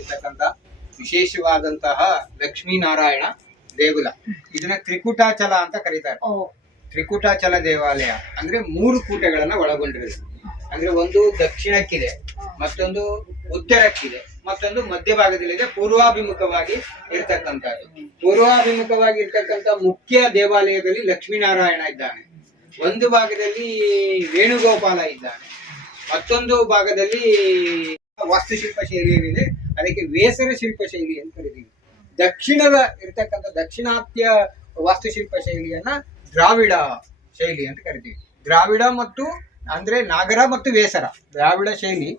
ಇರ್ತಕ್ಕಂಥ ವಿಶೇಷವಾದಂತಹ ಲಕ್ಷ್ಮೀನಾರಾಯಣ ದೇಗುಲ. ಇದನ್ನ ತ್ರಿಕುಟಾಚಲ ಅಂತ ಕರೀತಾರೆ. ತ್ರಿಕುಟಾಚಲ ದೇವಾಲಯ ಅಂದ್ರೆ ಮೂರು ಕೂಟಗಳನ್ನ ಒಳಗೊಂಡಿರೋದು ಅಂದ್ರೆ ಒಂದು ದಕ್ಷಿಣಕ್ಕಿದೆ ಮತ್ತೊಂದು ಉತ್ತರಕ್ಕಿದೆ ಮತ್ತೊಂದು ಮಧ್ಯಭಾಗದಲ್ಲಿದೆ ಪೂರ್ವಾಭಿಮುಖವಾಗಿ ಇರ್ತಕ್ಕಂಥದ್ದು. ಪೂರ್ವಾಭಿಮುಖವಾಗಿ ಇರ್ತಕ್ಕಂಥ ಮುಖ್ಯ ದೇವಾಲಯದಲ್ಲಿ ಲಕ್ಷ್ಮೀನಾರಾಯಣ ಇದ್ದಾನೆ. ಒಂದು ಭಾಗದಲ್ಲಿ ವೇಣುಗೋಪಾಲ ಇದ್ದಾನೆ. ಮತ್ತೊಂದು ಭಾಗದಲ್ಲಿ ವಾಸ್ತುಶಿಲ್ಪ ಶೈಲಿ ಏನಿದೆ ಅದಕ್ಕೆ ವೇಸರ ಶಿಲ್ಪ ಶೈಲಿ ಅಂತ ಕರಿತೀವಿ. ದಕ್ಷಿಣದ ಇರ್ತಕ್ಕಂಥ ದಕ್ಷಿಣಾತ್ಯ ವಾಸ್ತುಶಿಲ್ಪ ಶೈಲಿಯನ್ನ ದ್ರಾವಿಡ ಶೈಲಿ ಅಂತ ಕರಿತೀವಿ. ದ್ರಾವಿಡ ಮತ್ತು ಅಂದ್ರೆ ನಾಗರ ಮತ್ತು ವೇಸರ ದ್ರಾವಿಡ ಶೈಲಿ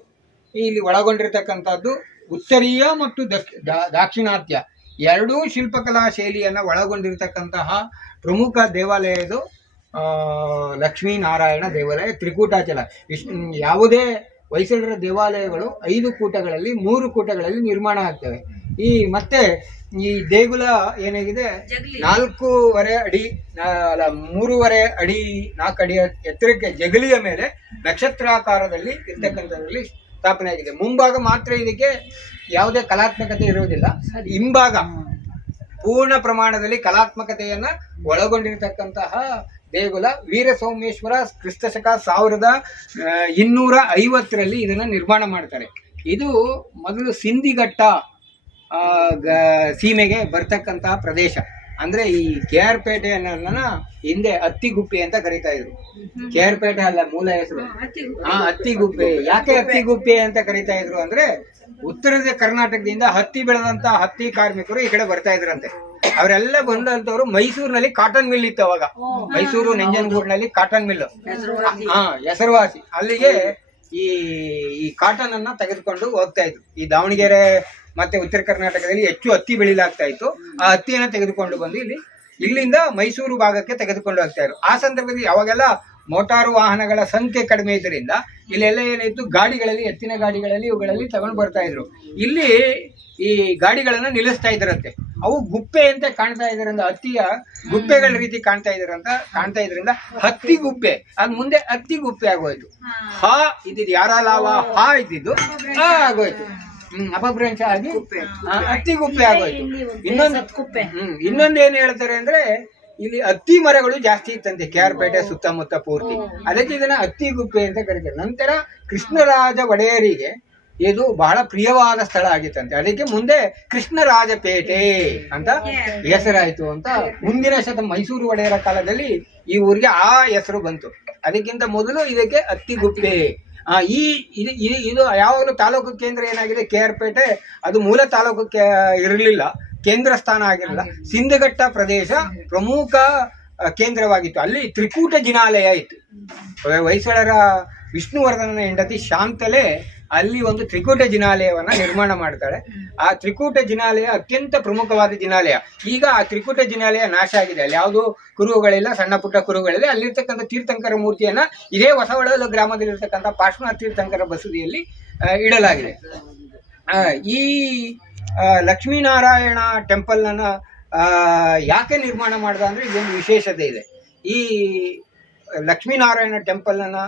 ಇಲ್ಲಿ ಒಳಗೊಂಡಿರ್ತಕ್ಕಂಥದ್ದು ಉತ್ತರೀಯ ಮತ್ತು ದಕ್ಷಿಣಾತ್ಯ ಎರಡೂ ಶಿಲ್ಪಕಲಾ ಶೈಲಿಯನ್ನ ಒಳಗೊಂಡಿರ್ತಕ್ಕಂತಹ ಪ್ರಮುಖ ದೇವಾಲಯ ಇದು ಆ, ಲಕ್ಷ್ಮೀನಾರಾಯಣ ದೇವಾಲಯ ತ್ರಿಕೂಟಾಚಲ. ಯಾವುದೇ ಹೊಯ್ಸಳರ ದೇವಾಲಯಗಳು ಐದು ಕೂಟಗಳಲ್ಲಿ ಮೂರು ಕೂಟಗಳಲ್ಲಿ ನಿರ್ಮಾಣ ಆಗ್ತವೆ. ಈ ಮತ್ತೆ ಈ ದೇಗುಲ ಏನಾಗಿದೆ? ನಾಲ್ಕೂವರೆ ಅಡಿ ಅಲ್ಲ ಮೂರುವರೆ ಅಡಿ ನಾಲ್ಕು ಅಡಿ ಎತ್ತರಕ್ಕೆ ಜಗಲಿಯ ಮೇಲೆ ನಕ್ಷತ್ರಾಕಾರದಲ್ಲಿ ಇರ್ತಕ್ಕಂಥದ್ರಲ್ಲಿ ಸ್ಥಾಪನೆ ಆಗಿದೆ. ಮುಂಭಾಗ ಮಾತ್ರ ಇದಕ್ಕೆ ಯಾವುದೇ ಕಲಾತ್ಮಕತೆ ಇರುವುದಿಲ್ಲ. ಹಿಂಭಾಗ ಪೂರ್ಣ ಪ್ರಮಾಣದಲ್ಲಿ ಕಲಾತ್ಮಕತೆಯನ್ನು ಒಳಗೊಂಡಿರತಕ್ಕಂತಹ ದೇಗುಲ ವೀರ ಸೋಮೇಶ್ವರ ಕ್ರಿಸ್ತಶಕ ಸಾವಿರದ ಇನ್ನೂರ ಐವತ್ತರಲ್ಲಿ ಇದನ್ನ ನಿರ್ಮಾಣ ಮಾಡ್ತಾರೆ. ಇದು ಮೊದಲು ಸಿಂಧಿಘಟ್ಟ ಸೀಮೆಗೆ ಬರ್ತಕ್ಕಂತಹ ಪ್ರದೇಶ. ಅಂದ್ರೆ ಈ ಕೆ ಆರ್ ಪೇಟೆಯನ್ನ ಹಿಂದೆ ಅತ್ತಿಗುಪ್ಪೆ ಅಂತ ಕರೀತಾ ಇದ್ರು. ಕೆ ಆರ್ ಪೇಟೆ ಅಲ್ಲ ಮೂಲ ಹೆಸರು. ಹಾ ಅತ್ತಿಗುಪ್ಪೆ. ಯಾಕೆ ಅತ್ತಿಗುಪ್ಪೆ ಅಂತ ಕರೀತಾ ಇದ್ರು ಅಂದ್ರೆ ಉತ್ತರದ ಕರ್ನಾಟಕದಿಂದ ಹತ್ತಿ ಬೆಳೆದಂತ ಹತ್ತಿ ಕಾರ್ಮಿಕರು ಈ ಕಡೆ ಬರ್ತಾ ಇದ್ರಂತೆ. ಅವರೆಲ್ಲ ಬಂದಂತವ್ರು ಮೈಸೂರಿನಲ್ಲಿ ಕಾಟನ್ ಮಿಲ್ ಇತ್ತು ಅವಾಗ. ಮೈಸೂರು ನಂಜನಗೂಡಿನಲ್ಲಿ ಕಾಟನ್ ಮಿಲ್ ಹಾ ಹೆಸರುವಾಸಿ. ಅಲ್ಲಿಗೆ ಈ ಈ ಕಾಟನ್ ಅನ್ನ ತೆಗೆದುಕೊಂಡು ಹೋಗ್ತಾ ಇದ್ರು. ಈ ದಾವಣಗೆರೆ ಮತ್ತೆ ಉತ್ತರ ಕರ್ನಾಟಕದಲ್ಲಿ ಹೆಚ್ಚು ಹತ್ತಿ ಬೆಳಿಲಾಗ್ತಾ ಇತ್ತು. ಆ ಹತ್ತಿಯನ್ನ ತೆಗೆದುಕೊಂಡು ಬಂದು ಇಲ್ಲಿ ಇಲ್ಲಿಂದ ಮೈಸೂರು ಭಾಗಕ್ಕೆ ತೆಗೆದುಕೊಂಡು ಹೋಗ್ತಾ ಇದ್ರು. ಆ ಸಂದರ್ಭದಲ್ಲಿ ಅವಾಗೆಲ್ಲ ಮೋಟಾರು ವಾಹನಗಳ ಸಂಖ್ಯೆ ಕಡಿಮೆ ಇದರಿಂದ ಇಲ್ಲೆಲ್ಲ ಏನಾಯ್ತು ಗಾಡಿಗಳಲ್ಲಿ ಎತ್ತಿನ ಗಾಡಿಗಳಲ್ಲಿ ಇವುಗಳಲ್ಲಿ ತಗೊಂಡು ಬರ್ತಾ ಇದ್ರು. ಇಲ್ಲಿ ಈ ಗಾಡಿಗಳನ್ನ ನಿಲ್ಲಿಸ್ತಾ ಇದ್ರಂತೆ. ಅವು ಗುಪ್ಪೆ ಅಂತ ಕಾಣ್ತಾ ಇದ್ರಿಂದ ಹತ್ತಿಯ ಗುಪ್ಪೆಗಳ ರೀತಿ ಕಾಣ್ತಾ ಇದ್ರಂತ ಕಾಣ್ತಾ ಇದ್ರಿಂದ ಹತ್ತಿ ಗುಪ್ಪೆ. ಅದ್ ಮುಂದೆ ಹತ್ತಿ ಗುಪ್ಪೆ ಆಗೋಯ್ತು. ಹ. ಇದ್ದಿದ್ದು ಯಾರ ಲಾವ? ಹ ಇದ್ದಿದ್ದು ಹಾ ಆಗೋಯ್ತು. ಹ್ಮ್ ಅಪಭ್ರಂಶ ಆಗಿ ಹತ್ತಿ ಗುಪ್ಪೆ ಆಗೋಯ್ತು. ಇನ್ನೊಂದು ಗುಪ್ಪೆ. ಹ್ಮ್ ಇನ್ನೊಂದು ಏನ್ ಹೇಳ್ತಾರೆ ಅಂದ್ರೆ ಇಲ್ಲಿ ಹತ್ತಿ ಮರಗಳು ಜಾಸ್ತಿ ಇತ್ತಂತೆ ಕೆ ಆರ್ ಪೇಟೆ ಸುತ್ತಮುತ್ತ ಪೂರ್ತಿ. ಅದಕ್ಕೆ ಇದನ್ನ ಹತ್ತಿ ಗುಪ್ಪೆ ಅಂತ ಕರೀತಾರೆ. ನಂತರ ಕೃಷ್ಣರಾಜ ಒಡೆಯರಿಗೆ ಇದು ಬಹಳ ಪ್ರಿಯವಾದ ಸ್ಥಳ ಆಗಿತ್ತಂತೆ. ಅದಕ್ಕೆ ಮುಂದೆ ಕೃಷ್ಣರಾಜಪೇಟೆ ಅಂತ ಹೆಸರಾಯ್ತು ಅಂತ ಮುಂದಿನ ಶತ ಮೈಸೂರು ಒಡೆಯರ ಕಾಲದಲ್ಲಿ ಈ ಊರಿಗೆ ಆ ಹೆಸರು ಬಂತು. ಅದಕ್ಕಿಂತ ಮೊದಲು ಇದಕ್ಕೆ ಅತ್ತಿಗುಪ್ಪೆ. ಆ ಈ ಇದು ಇದು- ಯಾವಾಗಲೂ ತಾಲೂಕು ಕೇಂದ್ರ ಏನಾಗಿದೆ? ಕೆ ಆರ್ ಪೇಟೆ ಅದು ಮೂಲ ತಾಲೂಕು ಇರಲಿಲ್ಲ. ಕೇಂದ್ರ ಸ್ಥಾನ ಆಗಿರಲಿಲ್ಲ. ಸಿಂಧಘಟ್ಟ ಪ್ರದೇಶ ಪ್ರಮುಖ ಕೇಂದ್ರವಾಗಿತ್ತು. ಅಲ್ಲಿ ತ್ರಿಕೂಟ ಜಿನಾಲಯ ಇತ್ತು. ಹೊಯ್ಸಳರ ವಿಷ್ಣುವರ್ಧನನ ಹೆಂಡತಿ ಶಾಂತಲೆ ಅಲ್ಲಿ ಒಂದು ತ್ರಿಕೂಟ ಜಿನಾಲಯವನ್ನ ನಿರ್ಮಾಣ ಮಾಡ್ತಾಳೆ ಆ ತ್ರಿಕೂಟ ಜಿನಾಲಯ ಅತ್ಯಂತ ಪ್ರಮುಖವಾದ ಜಿನಾಲಯ. ಈಗ ಆ ತ್ರಿಕೂಟ ಜಿನಾಲಯ ನಾಶ ಆಗಿದೆ. ಅಲ್ಲಿ ಯಾವುದು ಕುರುಹುಗಳಿಲ್ಲ, ಸಣ್ಣ ಪುಟ್ಟ ಕುರುಹುಗಳಿಲ್ಲ ಅಲ್ಲಿರ್ತಕ್ಕಂಥ ತೀರ್ಥಂಕರ ಮೂರ್ತಿಯನ್ನ ಇದೇ ಹೊಸವಳಲು ಗ್ರಾಮದಲ್ಲಿರ್ತಕ್ಕಂಥ ಪಾರ್ಶ್ವನಾಥ ತೀರ್ಥಂಕರ ಬಸದಿಯಲ್ಲಿ ಇಡಲಾಗಿದೆ. ಈ ಲಕ್ಷ್ಮೀನಾರಾಯಣ ಟೆಂಪಲ್ ಟೆಂಪಲ್ನ ಯಾಕೆ ನಿರ್ಮಾಣ ಮಾಡ್ದ ಅಂದ್ರೆ ಇದೊಂದು ವಿಶೇಷತೆ ಇದೆ. ಈ ಲಕ್ಷ್ಮೀನಾರಾಯಣ ಟೆಂಪಲ್ನ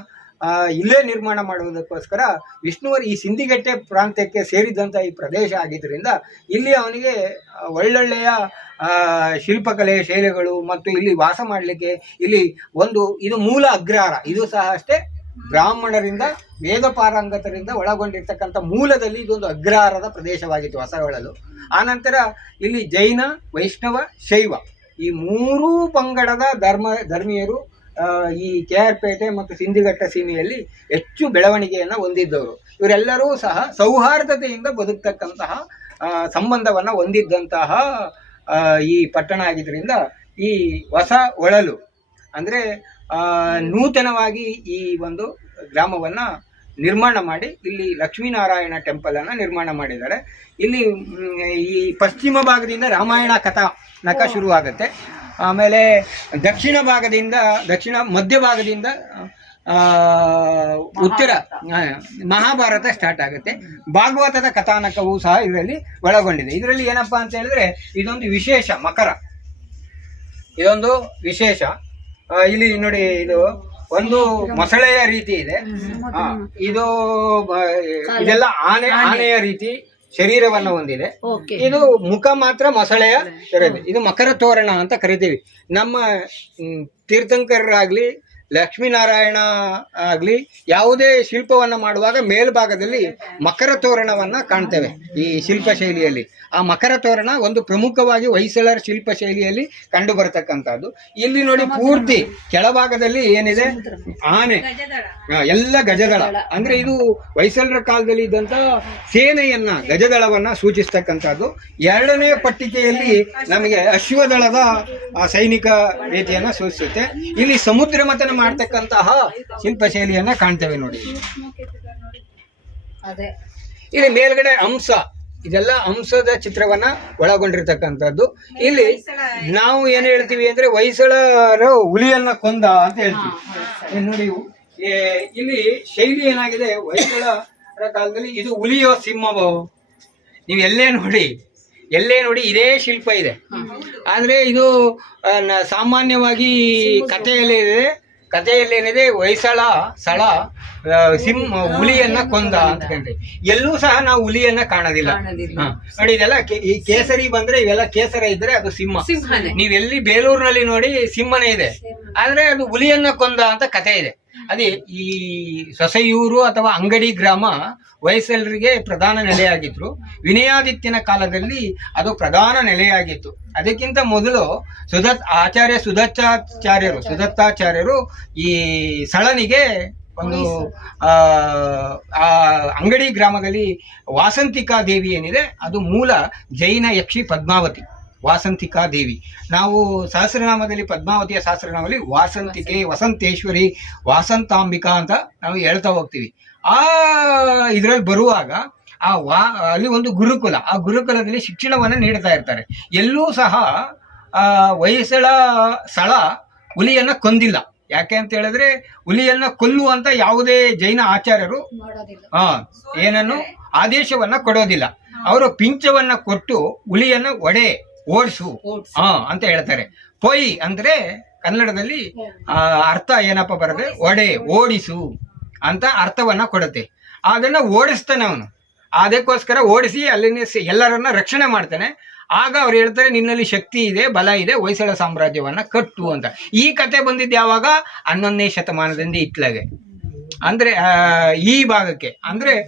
ಇಲ್ಲೇ ನಿರ್ಮಾಣ ಮಾಡುವುದಕ್ಕೋಸ್ಕರ ವಿಷ್ಣುವರು ಈ ಸಿಂಧಿಗೆಟ್ಟೆ ಪ್ರಾಂತ್ಯಕ್ಕೆ ಸೇರಿದಂಥ ಈ ಪ್ರದೇಶ ಆಗಿದ್ದರಿಂದ ಇಲ್ಲಿ ಅವನಿಗೆ ಒಳ್ಳೊಳ್ಳೆಯ ಶಿಲ್ಪಕಲೆ ಶೈಲಿಗಳು ಮತ್ತು ಇಲ್ಲಿ ವಾಸ ಮಾಡಲಿಕ್ಕೆ ಇಲ್ಲಿ ಒಂದು, ಇದು ಮೂಲ ಅಗ್ರಹಾರ ಇದು ಸಹ ಅಷ್ಟೇ ಬ್ರಾಹ್ಮಣರಿಂದ ವೇದ ಪಾರಂಗತರಿಂದ ಒಳಗೊಂಡಿರ್ತಕ್ಕಂಥ ಮೂಲದಲ್ಲಿ ಇದೊಂದು ಅಗ್ರಹಾರದ ಪ್ರದೇಶವಾಗಿತ್ತು ಹೊಸಗೊಳಲು ಆನಂತರ ಇಲ್ಲಿ ಜೈನ, ವೈಷ್ಣವ, ಶೈವ ಈ ಮೂರೂ ಪಂಗಡದ ಧರ್ಮ, ಧರ್ಮೀಯರು ಈ ಕೆ ಆರ್ ಪೇಟೆ ಮತ್ತು ಸಿಂಧಿಘಟ್ಟ ಸೀಮೆಯಲ್ಲಿ ಹೆಚ್ಚು ಬೆಳವಣಿಗೆಯನ್ನು ಹೊಂದಿದ್ದವರು. ಇವರೆಲ್ಲರೂ ಸಹ ಸೌಹಾರ್ದತೆಯಿಂದ ಬದುಕ್ತಕ್ಕಂತಹ ಸಂಬಂಧವನ್ನು ಹೊಂದಿದ್ದಂತಹ ಈ ಪಟ್ಟಣ ಆಗಿದ್ದರಿಂದ ಈ ಹೊಸ ಒಳಲು ಅಂದರೆ ನೂತನವಾಗಿ ಈ ಒಂದು ಗ್ರಾಮವನ್ನು ನಿರ್ಮಾಣ ಮಾಡಿ ಇಲ್ಲಿ ಲಕ್ಷ್ಮೀನಾರಾಯಣ ಟೆಂಪಲ್ ಅನ್ನ ನಿರ್ಮಾಣ ಮಾಡಿದ್ದಾರೆ. ಇಲ್ಲಿ ಈ ಪಶ್ಚಿಮ ಭಾಗದಿಂದ ರಾಮಾಯಣ ಕಥಾ ನಕ ಶುರುವಾಗುತ್ತೆ. ಆಮೇಲೆ ದಕ್ಷಿಣ ಭಾಗದಿಂದ ದಕ್ಷಿಣ ಮಧ್ಯ ಭಾಗದಿಂದ ಆ, ಉತ್ತರ ಮಹಾಭಾರತ ಸ್ಟಾರ್ಟ್ ಆಗುತ್ತೆ. ಭಾಗವತದ ಕಥಾನಕವೂ ಸಹ ಇದರಲ್ಲಿ ಒಳಗೊಂಡಿದೆ. ಇದರಲ್ಲಿ ಏನಪ್ಪಾ ಅಂತ ಹೇಳಿದ್ರೆ ಇದೊಂದು ವಿಶೇಷ ಮಕರ. ಇದೊಂದು ವಿಶೇಷ. ಇಲ್ಲಿ ನೋಡಿ ಇದು ಒಂದು ಮೊಸಳೆಯ ರೀತಿ ಇದೆ. ಇದು ಇದೆಲ್ಲ ಆನೆ. ಆನೆಯ ರೀತಿ. ಶರೀರವನ್ನ ಹೊಂದಿದೆ. ಇದು ಮುಖ ಮಾತ್ರ ಮೊಸಳೆಯ ಇದು ಮಕರ ತೋರಣ ಅಂತ ಕರಿತೀವಿ. ನಮ್ಮ ತೀರ್ಥಂಕರರಾಗ್ಲಿ ಲಕ್ಷ್ಮೀನಾರಾಯಣ ಆಗ್ಲಿ ಯಾವುದೇ ಶಿಲ್ಪವನ್ನ ಮಾಡುವಾಗ ಮೇಲ್ಭಾಗದಲ್ಲಿ ಮಕರ ತೋರಣವನ್ನ ಕಾಣ್ತೇವೆ ಈ ಶಿಲ್ಪ ಶೈಲಿಯಲ್ಲಿ. ಆ ಮಕರ ತೋರಣ ಒಂದು ಪ್ರಮುಖವಾಗಿ ಹೊಯ್ಸಳರ ಶಿಲ್ಪ ಶೈಲಿಯಲ್ಲಿ ಕಂಡು ಬರತಕ್ಕಂಥದ್ದು. ಇಲ್ಲಿ ನೋಡಿ ಪೂರ್ತಿ ಕೆಳಭಾಗದಲ್ಲಿ ಏನಿದೆ? ಆನೆ. ಎಲ್ಲ ಗಜದಳ ಅಂದ್ರೆ ಇದು ಹೊಯ್ಸಳರ ಕಾಲದಲ್ಲಿ ಇದ್ದಂತ ಸೇನೆಯನ್ನ, ಗಜದಳವನ್ನ ಸೂಚಿಸ್ತಕ್ಕಂಥದ್ದು. ಎರಡನೇ ಪಟ್ಟಿಕೆಯಲ್ಲಿ ನಮಗೆ ಅಶ್ವದಳದ ಸೈನಿಕ ರೀತಿಯನ್ನ ಸೂಚಿಸುತ್ತೆ. ಇಲ್ಲಿ ಸಮುದ್ರ ಮಥನ ಮಾಡ್ತಕ್ಕಂತಹ ಶಿಲ್ಪಶೈಲಿಯನ್ನ ಕಾಣ್ತೇವೆ ನೋಡಿ. ಅದೇ. ಇಲ್ಲಿ ಮೇಲ್ಗಡೆ ಅಂಶ ಇದೆಲ್ಲ ಅಂಶದ ಚಿತ್ರವನ್ನ ಒಳಗೊಂಡಿರ್ತಕ್ಕಂಥದ್ದು. ಇಲ್ಲಿ ನಾವು ಏನ್ ಹೇಳ್ತೀವಿ ಅಂದ್ರೆ ಹೊಯ್ಸಳರು ಹುಲಿಯನ್ನ ಕೊಂದ ಅಂತ ಹೇಳ್ತೀವಿ. ನೋಡಿ ಇಲ್ಲಿ ಶೈಲಿ ಏನಾಗಿದೆ? ಹೊಯ್ಸಳರ ಕಾಲದಲ್ಲಿ ಇದು ಹುಲಿಯೋ ಸಿಂಹವೋ? ನೀವು ಎಲ್ಲೇ ನೋಡಿ ಎಲ್ಲೇ ನೋಡಿ ಇದೇ ಶಿಲ್ಪ ಇದೆ. ಆದ್ರೆ ಇದು ಸಾಮಾನ್ಯವಾಗಿ ಕಥೆಯಲ್ಲಿ ಇದೆ. ಕಥೆಯಲ್ಲಿ ಏನಿದೆ ಹೊಯ್ಸಳ ಸಳ ಸಿಂ ಸಿಂಹ ಹುಲಿಯನ್ನ ಕೊಂದ ಅಂತ ಕಂಡ್ರಿ ಎಲ್ಲೂ ಸಹ ನಾವು ಹುಲಿಯನ್ನ ಕಾಣೋದಿಲ್ಲ. ನೋಡಿ ಇದೆಲ್ಲ ಈ ಕೇಸರಿ ಬಂದ್ರೆ ಇವೆಲ್ಲ ಕೇಸರ ಇದ್ರೆ ಅದು ಸಿಂಹ. ನೀವೆಲ್ಲಿ ನೀವ್ ಎಲ್ಲಿ ಬೇಲೂರಿನಲ್ಲಿ ನೋಡಿ ಸಿಂಹನೇ ಇದೆ. ಆದ್ರೆ ಅದು ಹುಲಿಯನ್ನ ಕೊಂದ ಅಂತ ಕಥೆ ಇದೆ. ಅದೇ ಈ ಸೊಸೆಯೂರು ಅಥವಾ ಅಂಗಡಿ ಗ್ರಾಮ ಹೊಯ್ಸಳರಿಗೆ ಪ್ರಧಾನ ನೆಲೆಯಾಗಿದ್ರು. ವಿನಯಾದಿತ್ಯನ ಕಾಲದಲ್ಲಿ ಅದು ಪ್ರಧಾನ ನೆಲೆಯಾಗಿತ್ತು. ಅದಕ್ಕಿಂತ ಮೊದಲು ಸುದತ್ ಆಚಾರ್ಯ ಸುಧತ್ತಾಚಾರ್ಯರು ಸುಧತ್ತಾಚಾರ್ಯರು ಈ ಸಳನಿಗೆ ಒಂದು ಆ ಅಂಗಡಿ ಗ್ರಾಮದಲ್ಲಿ ವಾಸಂತಿಕಾ ದೇವಿ ಏನಿದೆ, ಅದು ಮೂಲ ಜೈನ ಯಕ್ಷಿ ಪದ್ಮಾವತಿ. ವಾಸಂತಿಕಾ ದೇವಿ. ನಾವು ಸಹಸ್ರನಾಮದಲ್ಲಿ ಪದ್ಮಾವತಿಯ ಸಹಸ್ರನಾಮದಲ್ಲಿ ವಾಸಂತಿಕೆ ವಸಂತೇಶ್ವರಿ ವಾಸಂತಾಂಬಿಕಾ ಅಂತ ನಾವು ಹೇಳ್ತಾ ಹೋಗ್ತೀವಿ. ಆ ಇದರಲ್ಲಿ ಬರುವಾಗ ಆ ವಾ ಅಲ್ಲಿ ಒಂದು ಗುರುಕುಲ ಆ ಗುರುಕುಲದಲ್ಲಿ ಶಿಕ್ಷಣವನ್ನು ನೀಡ್ತಾ ಇರ್ತಾರೆ. ಎಲ್ಲೂ ಸಹ ವಯಸ್ಸಳ ಸ್ಥಳ ಹುಲಿಯನ್ನ ಕೊಂದಿಲ್ಲ. ಯಾಕೆ ಅಂತ ಹೇಳಿದ್ರೆ ಹುಲಿಯನ್ನ ಕೊಲ್ಲುವಂತ ಯಾವುದೇ ಜೈನ ಆಚಾರ್ಯರು ಏನನ್ನು? ಆದೇಶವನ್ನ ಕೊಡೋದಿಲ್ಲ. ಅವರು ಪಿಂಚವನ್ನ ಕೊಟ್ಟು ಹುಲಿಯನ್ನ ಒಡೆ ಓಡಿಸು. ಆ ಅಂತ ಹೇಳ್ತಾರೆ. ಪೊಯ್ ಅಂದ್ರೆ ಕನ್ನಡದಲ್ಲಿ ಆ, ಅರ್ಥ ಏನಪ್ಪ ಬರುತ್ತೆ ಒಡೆ ಓಡಿಸು ಅಂತ ಅರ್ಥವನ್ನ ಕೊಡುತ್ತೆ. ಅದನ್ನ ಓಡಿಸ್ತಾನೆ ಅವನು. ಅದಕ್ಕೋಸ್ಕರ ಓಡಿಸಿ ಅಲ್ಲಿನ ಎಲ್ಲರನ್ನ ರಕ್ಷಣೆ ಮಾಡ್ತಾನೆ. ಆಗ ಅವ್ರು ಹೇಳ್ತಾರೆ ನಿನ್ನಲ್ಲಿ ಶಕ್ತಿ ಇದೆ ಬಲ ಇದೆ ಹೊಯ್ಸಳ ಸಾಮ್ರಾಜ್ಯವನ್ನ ಕಟ್ಟು ಅಂತ. ಈ ಕತೆ ಬಂದಿದ್ದು ಯಾವಾಗ? ಹನ್ನೊಂದನೇ ಶತಮಾನದಿಂದ ಇತ್ಲಾಗೆ. ಅಂದ್ರೆ ಈ ಭಾಗಕ್ಕೆ ಅಂದ್ರೆ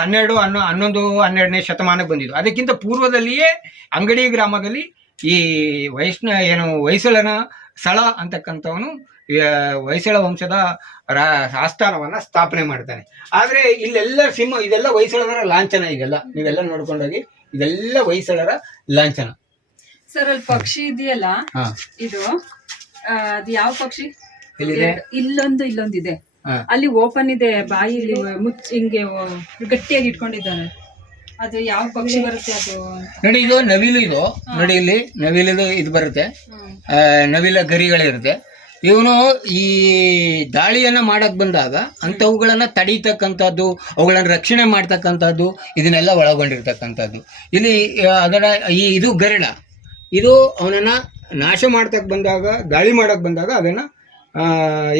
ಹನ್ನೆರಡು ಹನ್ನೊ ಹನ್ನೊಂದು ಹನ್ನೆರಡನೇ ಶತಮಾನಕ್ಕೆ ಬಂದಿದ್ದು. ಅದಕ್ಕಿಂತ ಪೂರ್ವದಲ್ಲಿಯೇ ಅಂಗಡಿ ಗ್ರಾಮದಲ್ಲಿ ಈ ವೈಷ್ಣ ಏನು ಹೊಯ್ಸಳನ ಸ್ಥಳ ಅಂತಕ್ಕಂಥವನು ಹೊಯ್ಸಳ ವಂಶದ ರಾ- ಆಸ್ಥಾನವನ್ನ ಸ್ಥಾಪನೆ ಮಾಡ್ತಾನೆ. ಆದ್ರೆ ಇಲ್ಲೆಲ್ಲ ಸಿಂಹ ಇದೆಲ್ಲ ಹೊಯ್ಸಳರ ಲಾಂಛನ ಇದೆಲ್ಲ ನೀವೆಲ್ಲ ನೋಡ್ಕೊಂಡೋಗಿ ಇದೆಲ್ಲ ಹೊಯ್ಸಳರ ಲಾಂಛನ. ಸರ್ ಅಲ್ಲಿ ಪಕ್ಷಿ ಇದೆಯಲ್ಲ? ಇದು ಅದು ಯಾವ ಪಕ್ಷಿ? ಇಲ್ಲೊಂದು ಇಲ್ಲೊಂದಿದೆ. ಅಲ್ಲಿ ಓಪನ್ ಇದೆ ಬಾಯಿಲಿ ಮುಚ್ಚಿ ಹಿಂಗೆ ಗಟ್ಟಿಯಾಗಿ ಇಟ್ಕೊಂಡಿದ್ದಾನೆ ಅದು ಯಾವ ಪಕ್ಷಿ ಬರುತ್ತೆ ಅದು ನೋಡಿ ಇದು ನವಿಲು ಇದು. ನೋಡಿ ಇಲ್ಲಿ ನವಿಲಿದು ಇದು ಬರುತ್ತೆ. ನವಿಲ ಗರಿಗಳಿರುತ್ತೆ. ಇವನು ಈ ದಾಳಿಯನ್ನ ಮಾಡಕ್ ಬಂದಾಗ ಅಂಥವುಗಳನ್ನ ತಡೀತಕ್ಕಂಥದ್ದು ಅವುಗಳನ್ನ ರಕ್ಷಣೆ ಮಾಡ್ತಕ್ಕಂಥದ್ದು ಇದನ್ನೆಲ್ಲ ಒಳಗೊಂಡಿರ್ತಕ್ಕಂಥದ್ದು. ಇಲ್ಲಿ ಅದರ ಈ ಇದು ಗರಡ ಇದು ಅವನನ್ನ ನಾಶ ಮಾಡ್ತಕ್ಕೆ ಬಂದಾಗ ದಾಳಿ ಮಾಡಕ್ ಬಂದಾಗ ಅದನ್ನ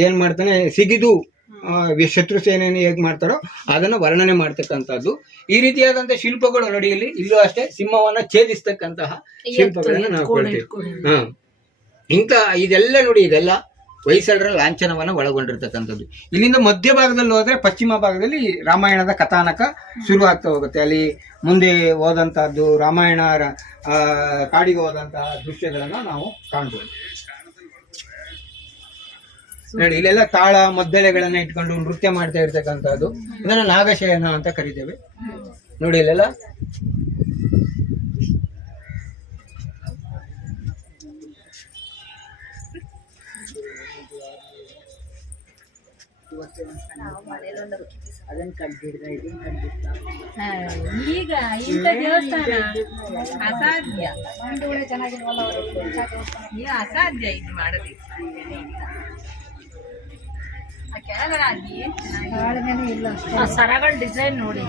ಏನು ಮಾಡ್ತಾನೆ ಸಿಗಿದು ಶತ್ರು ಸೇನೆಯನ್ನು ಹೇಗೆ ಮಾಡ್ತಾರೋ ಅದನ್ನ ವರ್ಣನೆ ಮಾಡ್ತಕ್ಕಂಥದ್ದು. ಈ ರೀತಿಯಾದಂತಹ ಶಿಲ್ಪಗಳು ನಡೆಯಲಿ ಇಲ್ಲಿ ಇಲ್ಲೂ ಅಷ್ಟೇ ಸಿಂಹವನ್ನ ಛೇದಿಸ್ತಕ್ಕಂತಹ ಶಿಲ್ಪಗಳನ್ನು ನಾವು ಕೊಡ್ತೀವಿ. ಹಾ. ಇಂಥ ಇದೆಲ್ಲ ನೋಡಿ ಇದೆಲ್ಲ ಹೊಯ್ಸಳರ ಲಾಂಛನವನ್ನ ಒಳಗೊಂಡಿರ್ತಕ್ಕಂಥದ್ದು. ಇಲ್ಲಿಂದ ಮಧ್ಯ ಭಾಗದಲ್ಲಿ ಹೋದ್ರೆ ಪಶ್ಚಿಮ ಭಾಗದಲ್ಲಿ ರಾಮಾಯಣದ ಕಥಾನಕ ಶುರು ಆಗ್ತಾ ಹೋಗುತ್ತೆ. ಅಲ್ಲಿ ಮುಂದೆ ಹೋದಂತಹದ್ದು ರಾಮಾಯಣ ಆ, ಕಾಡಿಗೆ ಹೋದಂತಹ ದೃಶ್ಯಗಳನ್ನ ನಾವು ಕಾಣ್ಬೋದು. ನೋಡಿ ಇಲ್ಲೆಲ್ಲ ತಾಳ ಮದ್ದಳೆಗಳನ್ನ ಇಟ್ಕೊಂಡು ನೃತ್ಯ ಮಾಡ್ತಾ ಇರ್ತಕ್ಕಂಥದ್ದು. ಇದನ್ನ ನಾಗಶಯನ ಅಂತ ಕರಿತೇವೆ. ನೋಡಿ ಇಲ್ಲೆಲ್ಲ. ಈಗ ಇಂಥ ದೇವಸ್ಥಾನ ಅಸಾಧ್ಯ. ಇದು ಅಸಾಧ್ಯ ಇದು ಮಾಡೋದಿಕ್ಕೆ ಸರಗಳ ಡಿಸೈನ್ ನೋಡಿ.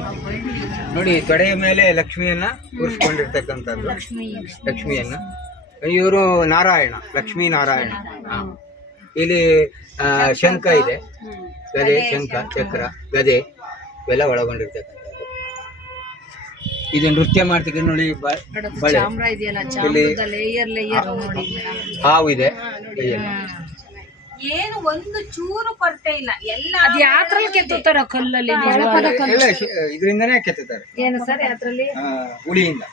ನೋಡಿ ತೊಡೆಯ ಮೇಲೆ ಲಕ್ಷ್ಮಿಯನ್ನ ಕೂರಿಸ್ಕೊಂಡಿರ್ತಕ್ಕಂಥದ್ದು. ಲಕ್ಷ್ಮಿಯನ್ನ. ಇವರು ನಾರಾಯಣ ಲಕ್ಷ್ಮೀ ನಾರಾಯಣ. ಇಲ್ಲಿ ಶಂಖ ಇದೆ. ಗದೆ ಶಂಖ ಚಕ್ರ ಗದೆ ಇವೆಲ್ಲ ಒಳಗೊಂಡಿರ್ತಕ್ಕಂಥದ್ದು. ಇದು ನೃತ್ಯ ಮಾಡ್ತಿದ್ರೆ ನೋಡಿ ಬ- ಬಳೆ. ಇದೆಯಲ್ಲ ಇಲ್ಲಿ ಲೇಯರ್ ಲೇಯರ್ ನೋಡಿ. ಹಾವು ಇದೆ ಏನು ಒಂದು ಚೂರು ಕೊರತೆ ಇಲ್ಲ. ಎಲ್ಲ ಅದ್ ಯಾತ್ರಲ್ಲಿ ಕೆತ್ತುತ್ತಾರ ಕಲ್ಲಲ್ಲಿ ಇದರಿಂದನೇ ಕೆತ್ತುತ್ತಾರೆ. ಏನು ಸರ್ ಯಾತ್ರಲ್ಲಿ ಆ, ಹುಳಿಯಿಂದ.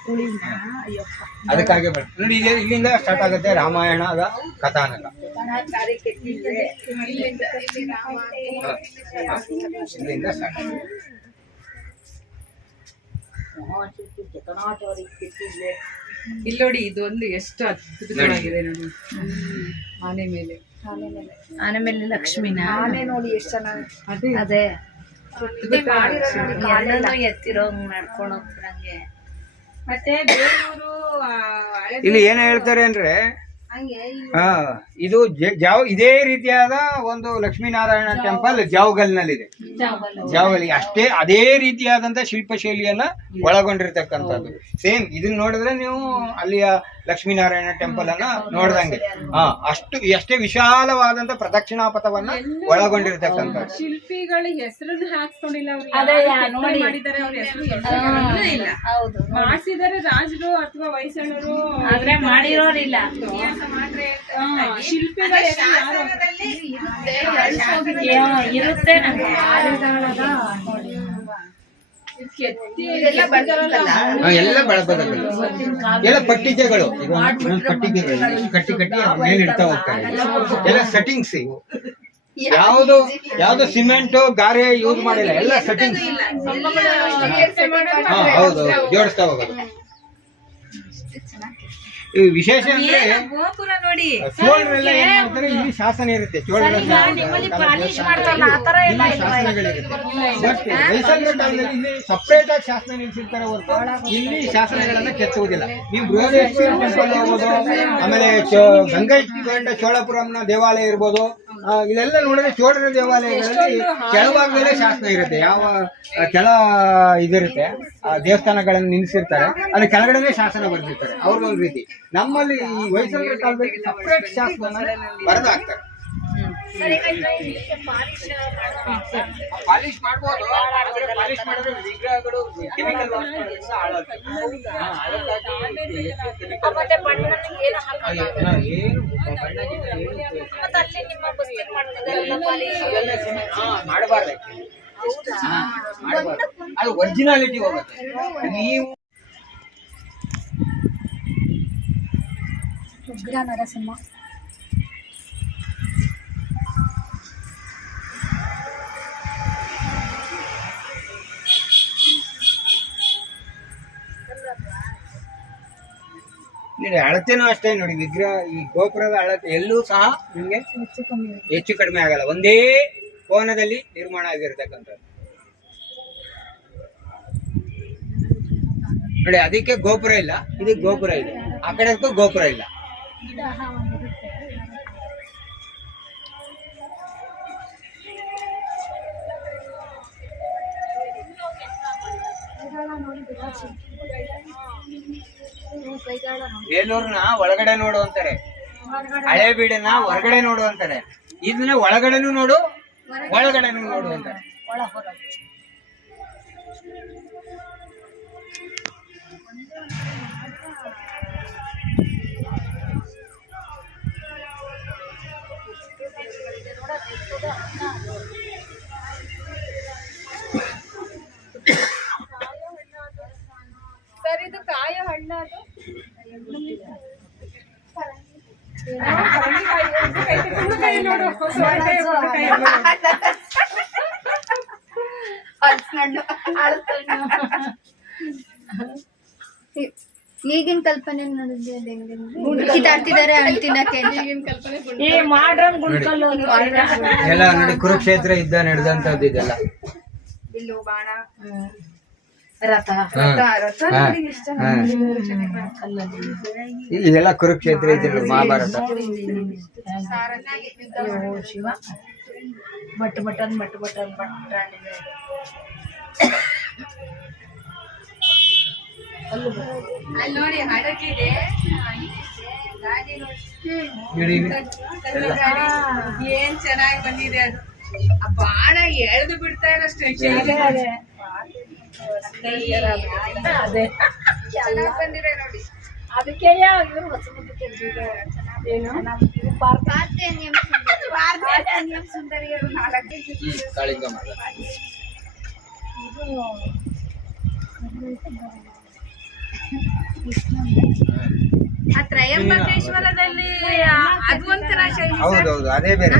ಅದಕ್ಕಾಗಿ ಬರ್- ನೋಡಿ ಇದೆ ಇಲ್ಲಿಂದ ಸ್ಟಾರ್ಟ್ ಆಗುತ್ತೆ ರಾಮಾಯಣದ ಕಥಾನಕ. ಹ, ಹ. ಇಲ್ಲಿಂದ ಸ್ಟಾರ್ಟ್ ಇಲ್ಲಿ ನೋಡಿ ಇದೊಂದು ಎಷ್ಟು ಅದ್ಭುತವಾಗಿದೆ ನೋಡಿ. ಆನೆ ಮೇಲೆ. ಆನೆ ಮೇಲೆ ಲಕ್ಷ್ಮಿನ. ಆನೆ ನೋಡಿ ಎಷ್ಟು ಚೆನ್ನಾಗಿ ಅದೇ. ಇಲ್ಲಿ ಏನ್ ಹೇಳ್ತಾರೆ ಅಂದ್ರೆ ಹಂಗೆ ಹಾ ಇದು ಜಾವ್ ಇದೇ ರೀತಿಯಾದ ಒಂದು ಲಕ್ಷ್ಮೀನಾರಾಯಣ ಟೆಂಪಲ್ ಜಾವ್ಗಲ್ನಲ್ಲಿದೆ. ಜಾವಗಲ್. ಅಷ್ಟೇ ಅದೇ ರೀತಿಯಾದಂತ ಶಿಲ್ಪಶೈಲಿಯನ್ನ ಒಳಗೊಂಡಿರ್ತಕ್ಕಂಥದ್ದು. ಸೇಮ್ ಇದನ್ನ ನೋಡಿದ್ರೆ ನೀವು ಅಲ್ಲಿಯ ಲಕ್ಷ್ಮೀನಾರಾಯಣ ಟೆಂಪಲ್ ಅನ್ನ ನೋಡ್ದಂಗೆ. ಹಾ ಅಷ್ಟು ಎಷ್ಟೇ ವಿಶಾಲವಾದಂತ ಪ್ರದಕ್ಷಿಣಾಪಥವನ್ನ ಒಳಗೊಂಡಿರ್ತಕ್ಕಂಥ ಶಿಲ್ಪಿಗಳು ಹೆಸರನ್ನು ಹಾಕ್ಸ್ಕೊಂಡಿಲ್ಲ. ಮಾಡಿದ್ದಾರೆ ಅವ್ರ ಹೆಸರು ಇಲ್ಲ. ಹೌದು ಮಾಡಿಸಿದರೆ ರಾಜರು ಅಥವಾ ವಯಸ್ಸಣ್ಣರು ಆದ್ರೆ ಮಾಡಿರೋರಿಲ್ಲ. ಶಿಲ್ಪಿಗಳು ಇರುತ್ತೆ. ಎಲ್ಲ ಬಳಪದಗಳು ಎಲ್ಲ ಪಟ್ಟಿಕೆಗಳು ಕಟ್ಟಿ ಕಟ್ಟಿ ಮೇಲೆ ಇಡ್ತಾ ಹೋಗ್ತಾರೆ. ಎಲ್ಲ ಸೆಟ್ಟಿಂಗ್ಸ್ ಇವು. ಯಾವುದು ಯಾವ್ದು ಸಿಮೆಂಟ್ ಗಾರೆ ಯೂಸ್ ಮಾಡಿಲ್ಲ. ಎಲ್ಲ ಸೆಟ್ಟಿಂಗ್ಸ್ ಹಾ ಹೌದು. ಜೋಡಿಸ್ತಾ ಹೋಗೋದು. ವಿಶೇಷ ಅಂದ್ರೆ ಗೋಪುರ ನೋಡಿ. ಚೋಳರೆಲ್ಲ ಏನ್ ಮಾಡ್ತಾರೆ? ಇಲ್ಲಿ ಶಾಸನ ಇರುತ್ತೆ ಚೋಳರ ಪಾಲಿಶ್ ಮಾಡ್ತಾರಲ್ಲ ಆ ತರ ಎಲ್ಲ ಇಲ್ಲಿ ಶಾಸನಗಳಿರುತ್ತೆ. ಬಟ್ ಹೊಯ್ಸಳರ ಕಾಲದಲ್ಲಿ ಇಲ್ಲಿ ಸಪರೇಟ್ ಆಗಿ ಶಾಸನ ನಿಲ್ಸಿರ್ತಾರೆ ಹೊರತು ಇಲ್ಲಿ ಶಾಸನಗಳನ್ನ ಕೆತ್ತುವುದಿಲ್ಲ. ನೀವು ಬೃಹದೇಶ್ವರ ಟೆಂಪಲ್ ಹೋಗ್ಬೋದು ಆಮೇಲೆ ಗಂಗೈಕೊಂಡ ಚೋಳಪುರಂನ ದೇವಾಲಯ ಇರ್ಬೋದು ಇಲ್ಲೆಲ್ಲ ನೋಡಿದ್ರೆ ಚೋಳರ ದೇವಾಲಯಗಳಲ್ಲಿ ಕೆಳಭಾಗದಲ್ಲೇ ಶಾಸನ ಇರುತ್ತೆ. ಯಾವ ಕೆಳ ಇದಿರುತ್ತೆ. ಆ ದೇವಸ್ಥಾನಗಳನ್ನು ನಿಲ್ಲಿಸಿರ್ತಾರೆ. ಅಲ್ಲಿ ಕೆಳಗಡೆನೆ ಶಾಸನ ಬರೆದಿರ್ತಾರೆ. ಅವ್ರದ್ದೊಂದು ರೀತಿ. ನಮ್ಮಲ್ಲಿ ಈ ಹೊಯ್ಸಳರ ಕಾಲದಲ್ಲಿ ಸಪ್ರೇಟ್ ಶಾಸನ ಬರೆದು ಹಾಕ್ತಾರೆ ಪಾಲಿಶ್ ಮಾಡ್ಬೋದು. ಆದ್ರೆ ಪಾಲಿಶ್ ಮಾಡಿದ್ರೆ ವಿಗ್ರಹಗಳು ಕೆಮಿಕಲ್ ಏನು ಬಣ್ಣ ಏನು ಮಾಡಬಾರ್ದು. ಅದು ಒರಿಜಿನಾಲಿಟಿ ಹೋಗುತ್ತೆ. ನೀವು ಉಗ್ರ ನರಸಿಂಹ. ನೋಡಿ ಅಳತೆನೂ ಅಷ್ಟೇ ನೋಡಿ ವಿಗ್ರಹ ಈ ಗೋಪುರದ ಅಳತೆ ಎಲ್ಲೂ ಸಹ ನಿಮಗೆ ಹೆಚ್ಚು ಕಡಿಮೆ ಆಗಲ್ಲ. ಒಂದೇ ಕೋನದಲ್ಲಿ ನಿರ್ಮಾಣ ಆಗಿರತಕ್ಕಂಥದ್ದು. ನೋಡಿ ಅದಕ್ಕೆ ಗೋಪುರ ಇಲ್ಲ. ಇದಕ್ಕೆ ಗೋಪುರ ಇದೆ. ಆ ಕಡೆಗೂ ಗೋಪುರ ಇಲ್ಲ. ಬೇಲೂರ್ನ ಒಳಗಡೆ ನೋಡು ಅಂತಾರೆ. ಹಳೆ ಬೀಡನ್ನ ಹೊರಗಡೆ ನೋಡು ಅಂತಾರೆ. ಇದನ್ನ ಒಳಗಡೆನೂ ನೋಡು ಒಳಗಡೆನೂ ನೋಡು ಅಂತಾರೆ. ಸರ್ ಇದು ಕಾಯ ಹಣ್ಣ ಅದು. ಈಗಿನ ಕಲ್ಪನೆ ನೋಡಿದ್ರೆ ತಿನ್ನಕ್ಕೆ ಈ ಮಾಡ್ರನ್ ಗುಂಡ್ಕಲ್ಲು ಎಲ್ಲ ನೋಡಿ ಕುರುಕ್ಷೇತ್ರ ಇದ್ದ ನಡೆದಂತದ್ದು ಇದೆಲ್ಲ. ರಥ ಇದೆಲ್ಲ ಕುರುಕ್ಷೇತ್ರ ಇದೆ ಮಹಾಭಾರತ. ಶಿವ ಮಟ್ಟ ಮಟನ್ ಮಟ್ಟ ಬಟನ್ ಬಟ್ ಅಲ್ಲಿ ನೋಡಿ ಹಡಗಿದೆ. ಏನ್ ಚೆನ್ನಾಗಿ ಬಂದಿದೆ ಅದು. ಬಾಣ ಎಳ್ದು ಬಿಡ್ತಾ ಇರೋಷ್ಟು ಅದೇ. ಚೆನ್ನಾಗ್ ಬಂದಿದೆ ನೋಡಿ. ಅದಕ್ಕೆ ಇವ್ರು ಹೊಸ. ಏನು? ಸುಂದರಿಯರು ನಾಲ್ಕು ಆ ತ್ರಯಂಬಕೇಶ್ವರದಲ್ಲಿ ಅದು ಒಂಥರ ಶೈಲಿ ಕೆತ್ತಿ ಹೌದೌದು ಅದೇ ಬೇರೆ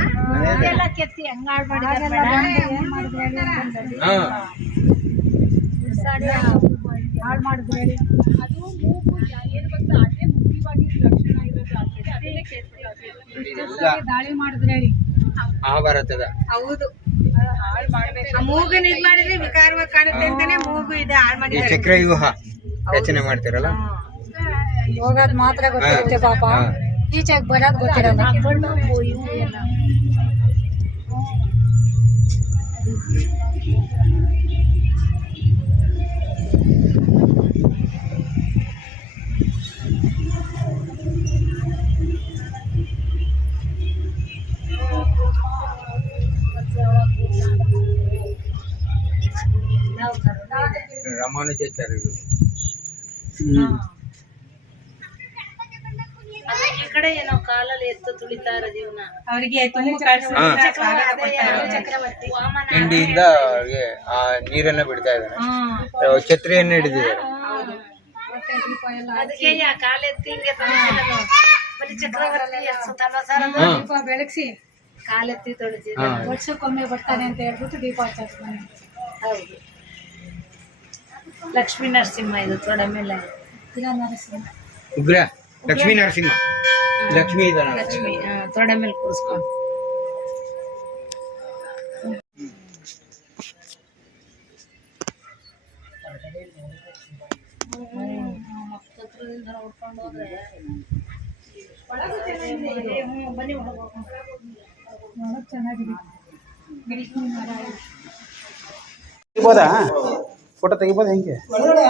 ದಾಳಿ ಮಾಡಿದ್ರೆ ಹೌದು. ಮೂಗನ್ ಇದ್ ಮಾಡಿದ್ರೆ ವಿಕಾರವಾಗಿ ಕಾಣುತ್ತೆ ಅಂತಾನೆ ಮೂಗು ಇದೆ ಹಾಳು ಈ ಮಾಡಿದ್ದಾರೆ. ಚಕ್ರವ್ಯೂಹ ರಚನೆ ಮಾಡ್ತಿರಲ್ಲ? ಹೋಗೋದ್ ಮಾತ್ರ ಗೊತ್ತಿರುತ್ತೆ ಪಾಪ. ಈಚೆಗೆ ಬರೋದ್ ಗೊತ್ತಿರಲ್ಲ. ಕಣ್ಣು ಇವು ಎಲ್ಲ ಈ ಕಡೆ ಏನೋ ಕಾಲಲ್ಲಿ ಎತ್ತು ತುಳಿತಾ ಇರೋ ಜೀವನ. ಅವರಿಗೆ ಆ ನೀರನ್ನ ಬಿಡ್ತಾ ಇದ್ದಾನೆ ಹಾ. ಛತ್ರಿಯನ್ನ ಹಿಡಿದಿದ್ದಾರೆ ಅದಕ್ಕೆ ಯಾ ಕಾಲ ಎತ್ತಿ ಹಿಂಗೆ ತೊಳಿಸಿದನು. ಬರೀ ಚಕ್ರವರ್ತಿ ಸುತ್ತಲ ಸಾರದು ಹಾ. ದೀಪ ಬೆಳಗ್ಸಿ ಕಾಲೆತ್ತಿ ತೊಳಿಸಿದ. ವರ್ಷಕ್ಕೊಮ್ಮೆ ಬರ್ತಾನೆ ಅಂತ ಹೇಳ್ಬಿಟ್ಟು ದೀಪ ಹೌದು. ಲಕ್ಷ್ಮೀ ನರಸಿಂಹ ಇದು ತೊಡ ಮೇಲೆ. ಇಲ್ಲ ನರಸಿಂಹ. ಉಗ್ರ? ಲಕ್ಷ್ಮೀ ನರಸಿಂಹ. ಲಕ್ಷ್ಮೀ ಲಕ್ಷ್ಮಿ ತೊಡ ಮೇಲೆ ಕೂರಿಸ್ಕೊಂಡು ಚೆನ್ನಾಗಿದೆ. ಫೋಟೋ ತೆಗಿಬೋದು ಹೆಂಗೆ? ಒಳಗಡೆ